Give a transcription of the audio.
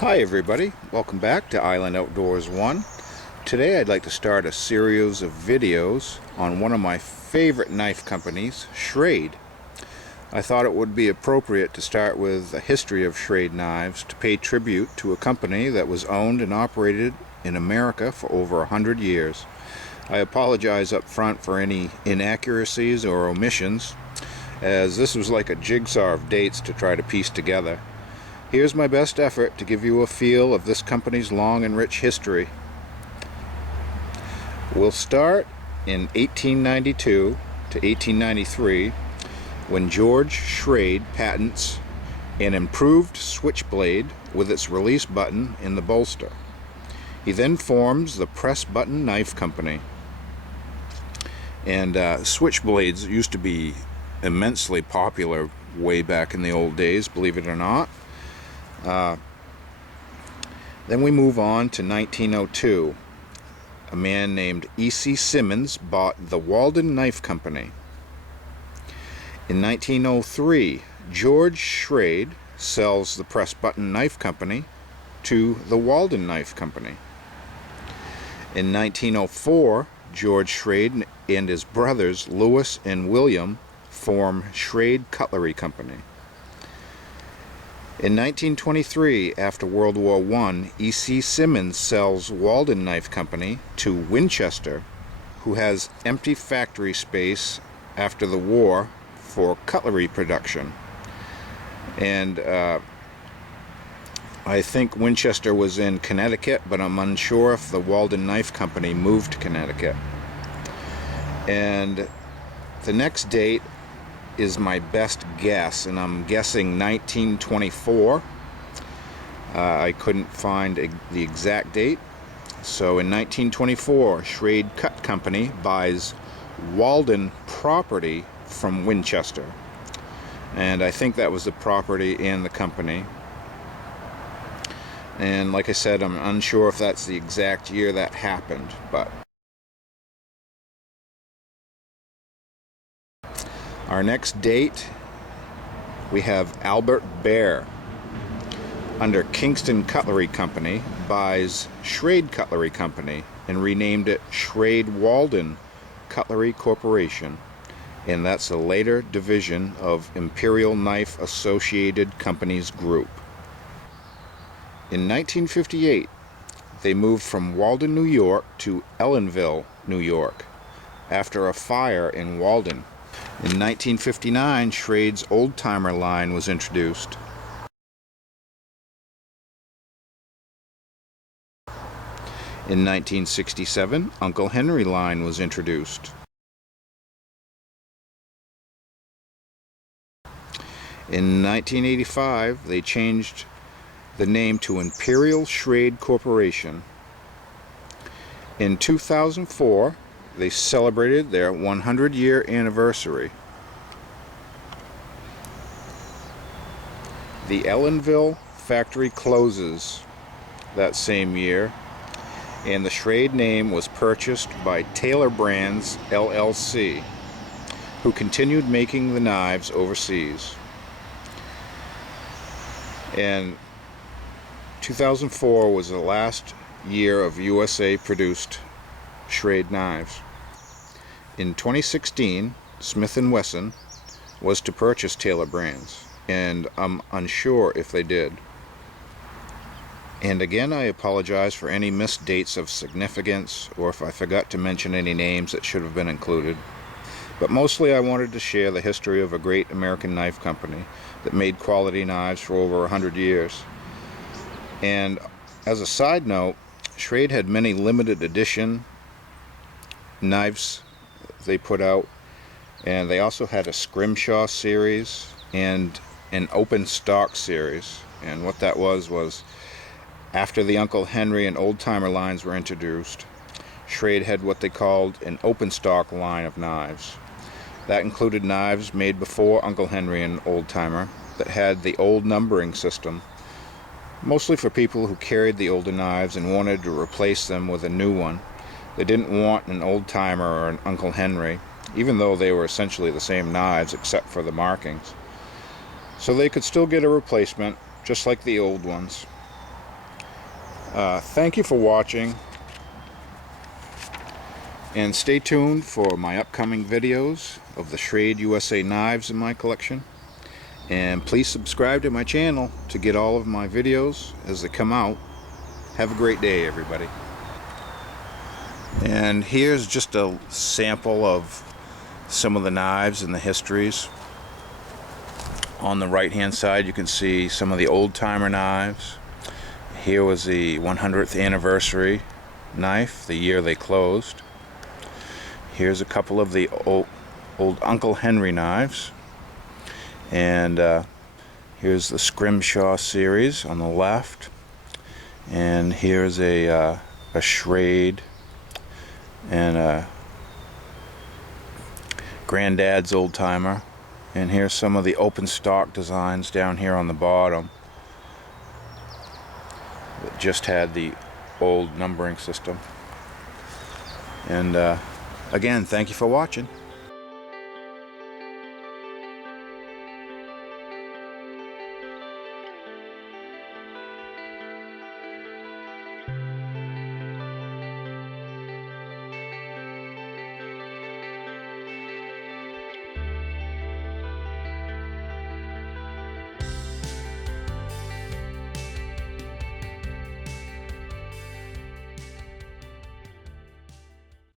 Hi everybody, welcome back to Island Outdoors 1. Today I'd like to start a series of videos on one of my favorite knife companies, Schrade. I thought it would be appropriate to start with a history of Schrade knives to pay tribute to a company that was owned and operated in America for over 100 years. I apologize up front for any inaccuracies or omissions, as this was like a jigsaw of dates to try to piece together. Here's my best effort to give you a feel of this company's long and rich history. We'll start in 1892 to 1893 when George Schrade patents an improved switchblade with its release button in the bolster. He then forms the Press Button Knife Company. And switchblades used to be immensely popular way back in the old days, believe it or not. Then we move on to 1902. A man named E.C. Simmons bought the Walden Knife Company. In 1903, George Schrade sells the Press Button Knife Company to the Walden Knife Company. In 1904, George Schrade and his brothers Louis and William form Schrade Cutlery Company. In 1923, after World War I, E.C. Simmons sells Walden Knife Company to Winchester, who has empty factory space after the war for cutlery production. And I think Winchester was in Connecticut, but I'm unsure if the Walden Knife Company moved to Connecticut. And the next date is my best guess, and I'm guessing 1924. I couldn't find the exact date. So in 1924, Schrade Cut Company buys Walden property from Winchester. And I think that was the property and the company. And like I said, I'm unsure if that's the exact year that happened, but our next date, we have Albert Bear, under Kingston Cutlery Company, buys Schrade Cutlery Company and renamed it Schrade Walden Cutlery Corporation, and that's a later division of Imperial Knife Associated Companies Group. In 1958, they moved from Walden, New York to Ellenville, New York, after a fire in Walden. In 1959, Schrade's old-timer line was introduced. In 1967, Uncle Henry line was introduced. In 1985, they changed the name to Imperial Schrade Corporation. In 2004, they celebrated their 100-year anniversary. The Ellenville factory closes that same year, and the Schrade name was purchased by Taylor Brands LLC, who continued making the knives overseas. And 2004 was the last year of USA produced Schrade knives. In 2016, Smith & Wesson was to purchase Taylor Brands, and I'm unsure if they did. And again, I apologize for any missed dates of significance, or if I forgot to mention any names that should have been included. But mostly I wanted to share the history of a great American knife company that made quality knives for over 100 years. And as a side note, Schrade had many limited edition knives they put out, and they also had a Scrimshaw series and an open stock series. And what that was after the Uncle Henry and old timer lines were introduced, Schrade had what they called an open stock line of knives. That included knives made before Uncle Henry and old timer that had the old numbering system, mostly for people who carried the older knives and wanted to replace them with a new one. They didn't want an old-timer or an Uncle Henry, even though they were essentially the same knives except for the markings. So they could still get a replacement, just like the old ones. Thank you for watching, and stay tuned for my upcoming videos of the Schrade USA knives in my collection. And please subscribe to my channel to get all of my videos as they come out. Have a great day, everybody. And here's just a sample of some of the knives and the histories. On the right hand side you can see some of the old-timer knives. Here was the 100th anniversary knife, the year they closed. Here's a couple of the old Uncle Henry knives. And here's the Scrimshaw series on the left. And here's a Schrade and a Granddad's old timer. And here's some of the open stock designs down here on the bottom that just had the old numbering system. And again, thank you for watching.